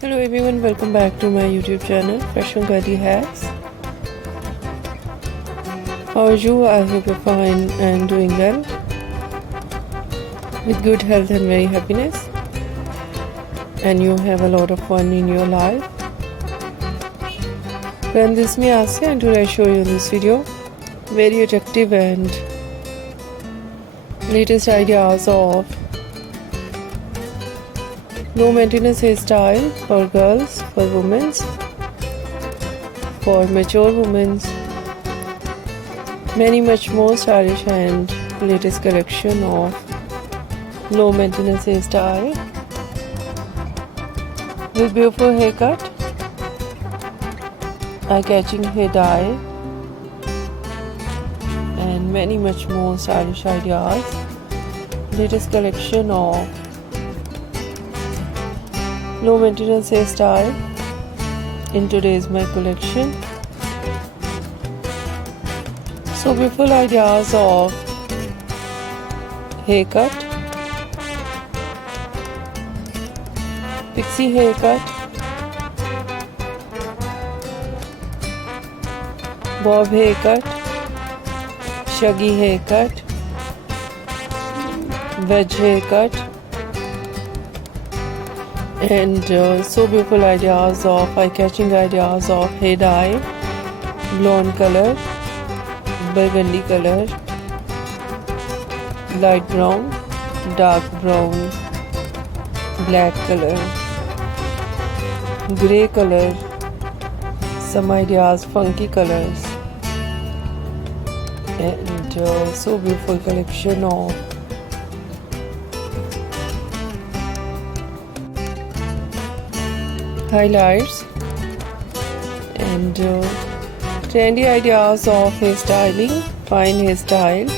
Hello everyone, welcome back to my YouTube channel Fashion Girly Hacks. How are you? I hope you're fine and doing well with good health and very happiness, and you have a lot of fun in your life. Friend, this is me Asya, and today I show you in this video very attractive and latest ideas of low maintenance hairstyle for girls, for women, for mature women, many much more stylish and latest collection of low maintenance hairstyle with beautiful haircut, eye-catching hair dye, and many much more stylish ideas. Latest collection of low maintenance hairstyle in today's my collection. So beautiful ideas of haircut, pixie haircut, bob haircut, shaggy haircut, wedge haircut, and so beautiful ideas of eye-catching ideas of hair dye, blonde color, burgundy color, light brown, dark brown, black color, grey color, some ideas funky colors, and so beautiful collection of highlights and trendy ideas of hairstyling, fine hairstyle,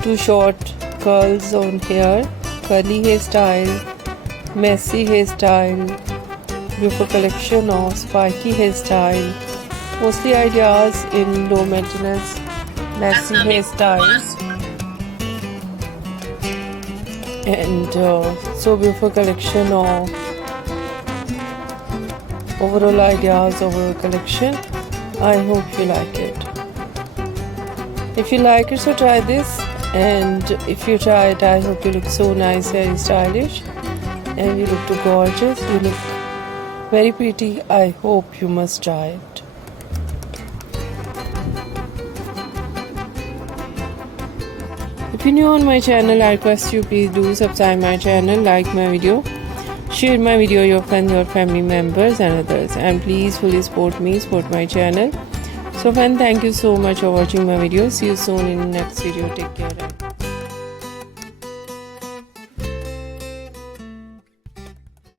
too short curls on hair, curly hairstyle, messy hairstyle, beautiful collection of spiky hairstyle, mostly ideas in low maintenance messy hairstyles, and so beautiful collection of overall ideas, overall collection. I hope you like it. If you like it, so try this, and if you try it, I hope you look so nice, very stylish, and you look too gorgeous, you look very pretty. I hope you must try it. If you're new on my channel, I request you please do subscribe my channel, like my video, share my video your friends, your family members and others, and please fully support me, support my channel. So friend, thank you so much for watching my video. See you soon in the next video. Take care.